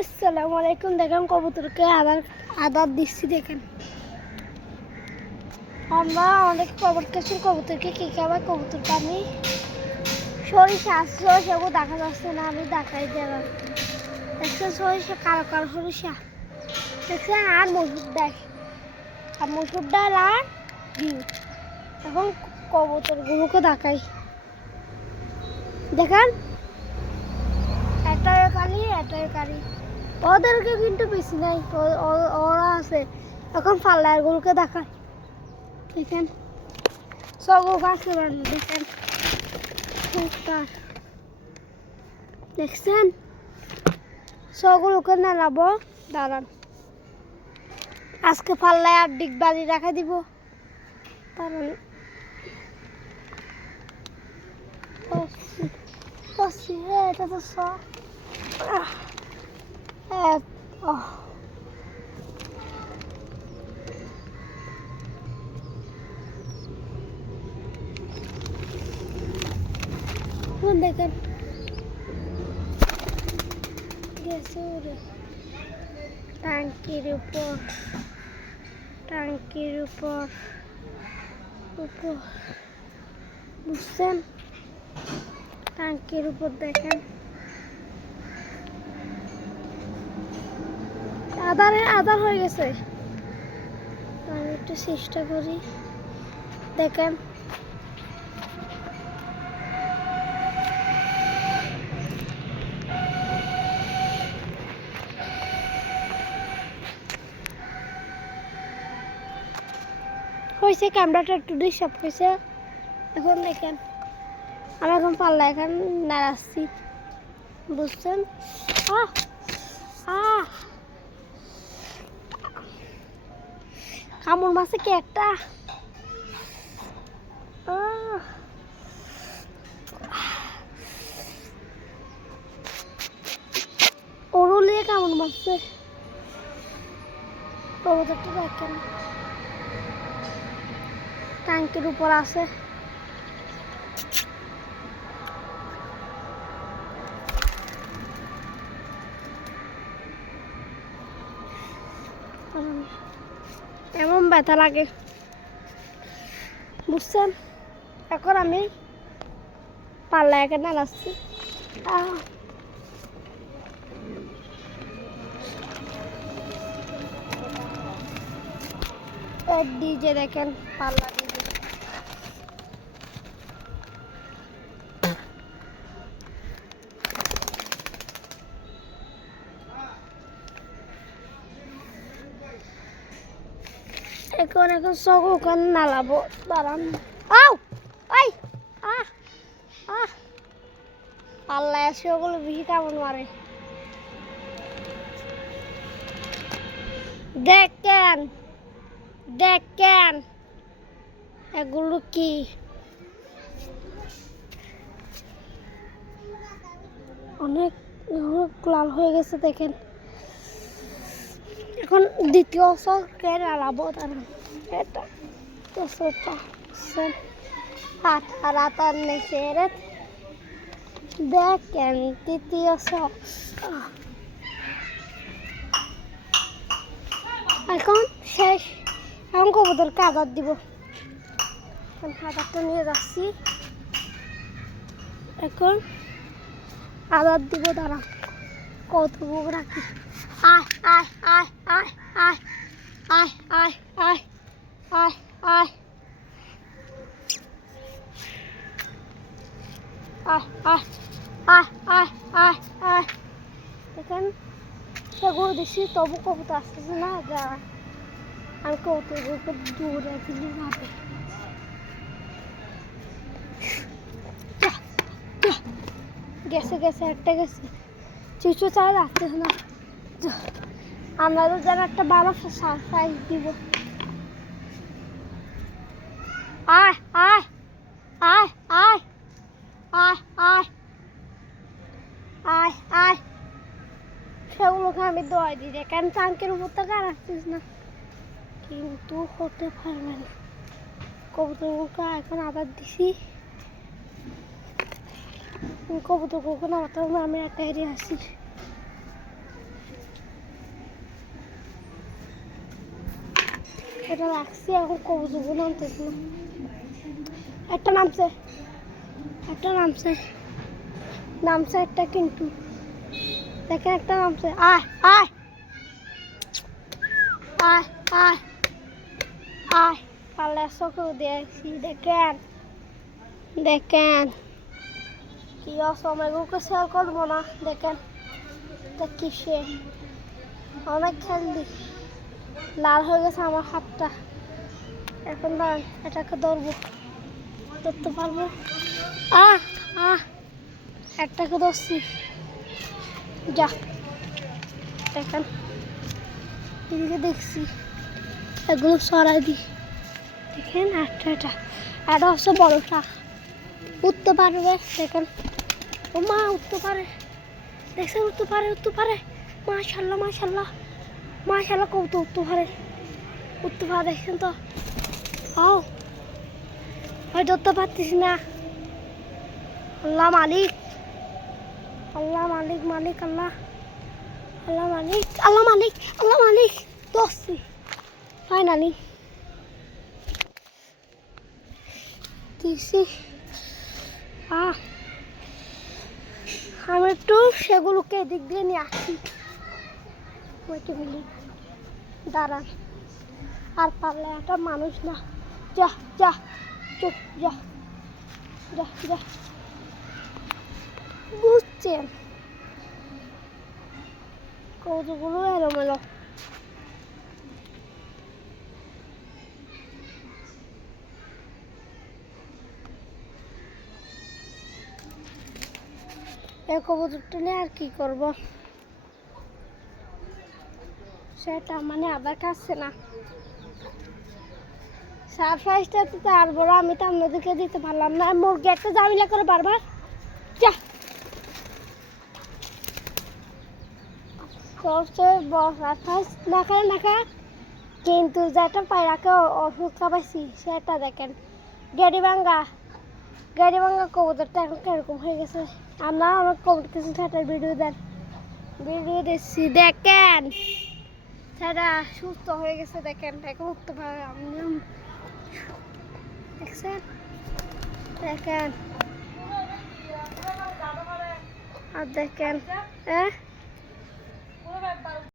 আসসালামু আলাইকুম। দেখেন কবুতরকে আদার দিচ্ছি। দেখেন আমরা অনেক কবুতরকে কি খাবার কবুতর পানি সরিষা আসছে, সেগুলো দেখা যাচ্ছে না, আমি দেখাই দিলাম। দেখছেন সরিষা, কালো কালো সরিষা দেখছেন, আর মসুর ডাল, আর মসুর ডাল আর ডিম। এখন কবুতরগুলোকে দেখাই। দেখেন এটার কালি ওদেরকে কিন্তু বেশি নাই, ওরা আছে। এখন পাল্লার গরুকে দেখায়। দেখেন সব গাছে বানি। দেখেন দেখছেন সবগুলোকে নাড়াবো। দাঁড়ান, আজকে পাল্লায় আর ডিগ বাজি রাখা দিব। দাঁড়ান এটা তো সব দেখেন টাঙ্কির উপর বুঝছেন, টাঙ্কির উপর দেখেন আদার হয়ে গেছে। আমি একটু চেষ্টা করি। দেখেন হয়েছে, ক্যামেরাটা একটু ডিস্টার্ব হয়েছে। এখন দেখেন আমি এখন পাল্লা এখন নাড়াচ্ছি, বুঝছেন। কামড় মাছে কি একটা ওরলে কামড় মারছে। কবুতরটা দেখেন ট্যাঙ্কের উপর আছে। এমন ব্যথা লাগে, বুঝছেন। এখন আমি পাল্লা একে নাড়াচ্ছি। ডিজে দেখেন পাল্লা ডিজে। এখন সব ওখানে নাড়াবো। দাঁড়ান, পাল্লা এসে ওগুলো বেশি কামড় মারে। দেখেন দেখেন এগুলো কি অনেক লাল হয়ে গেছে। দেখেন এখন দ্বিতীয় সরকে নাড়াবো। তারা এটা হাত নেছে। দেখেন তৃতীয় এখন শেষ। এখন কবুতরকে আদার দিব। আদারটা নিয়ে যাচ্ছি, এখন আদার দিব। দাঁড়া কতটুকু রাখি। আয় আয় আয় আয় আয় আয় আয় আয় আয় আয় আয় আয় আয় আয় আয়। দেখেন সেগুলো দিচ্ছি, তবু কবুতর আসতেছে না। যা আমি কবুতরগুলোকে দূরে দিলি ভাবে। গেছে একটা গেছে, চিচু চাই আসতেছে না। আমরা তো যেন একটা ভালো সারপ্রাইজ দিব। আয় আয় আয় আয় আয় আয় আয় আয়। সেগুলোকে আমি দোয়াই দিই। দেখেন ট্যাঙ্কের উপর থেকে আর আসছিস না, কিন্তু হতে পারবে না। কবুতরগুলোকে এখন আবার দিছি। কবুতরগুলোকে নামাতে হবে, আমি একটা এরিয়া আসি। এটা রাখছি, এখন কবুতরগুলো নামতেছে না। একটা নামছে, একটা নামছে, নামছে একটা, কিন্তু দেখেন একটা নামছে। আয় আয় আয় আয় আয়, পাল্লা চোখেও দিয়েছি। দেখেন দেখেন কি অসম, এগুলোকে শেয়ার করবো না। দেখেন এটা কিসে, অনেক খেললি, লাল হয়ে গেছে আমার হাতটা। এখন দাঁড়ান, এটাকে ধরবো, ধরতে পারবো। আহ আহ, একটাকে ধরছি, যা। দেখেন এদিকে দেখছি, এগুলো সরাই দিই। দেখেন একটা, এটা হচ্ছে বড়টা, উঠতে পারবে। দেখেন ও মা, উঠতে পারে, দেখছেন, উঠতে পারে, উঠতে পারে। মাশাল্লাহ মাশাল্লাহ মাশাল্লাহ, কবুতর উঠতে পারে, উঠতে পারে। দেখছেন তো, ও ভাই ধরতে পারতেছি না। আল্লাহ মালিক, আল্লাহ মালিক, মালিক আল্লাহ, আল্লাহ মালিক, আল্লাহ মালিক, আল্লাহ মালিক। ধরছি ফাইনালি, দিছি। আমি একটু সেগুলোকে এদিক দিয়ে নিয়ে আসি, দাঁড়ান। আর পারলে একটা মানুষ না, যা যা, চুপ যা, যা যা। বুঝছেন, কৌতুকগুলো এলোমেলো। এই কবুতরটা নিয়ে আর কি করব, সেটা মানে আবার কাছে না। সারপ্রাইজটা তো তার বড়, আমি তো আপনাদেরকে দিতে পারলাম না। মুরগি একটা জামিলা করে বারবার, যা। সবচেয়ে বড় সারপ্রাইজ না খায় না খায়, কিন্তু যেটা পায়রাকে ওষুধ খাওয়াইছি সেটা দেখেন, গাড়ি ভাঙ্গা কবুতরটা এখন কিরকম হয়ে গেছে। আমরা আমার কবুতর কিছু সেটার ভিডিও দিচ্ছি। দেখেন সেটা সুস্থ হয়ে গেছে, দেখেন এখন উঠতে পারে। দেখছেন, দেখেন আর দেখেন, হ্যাঁ।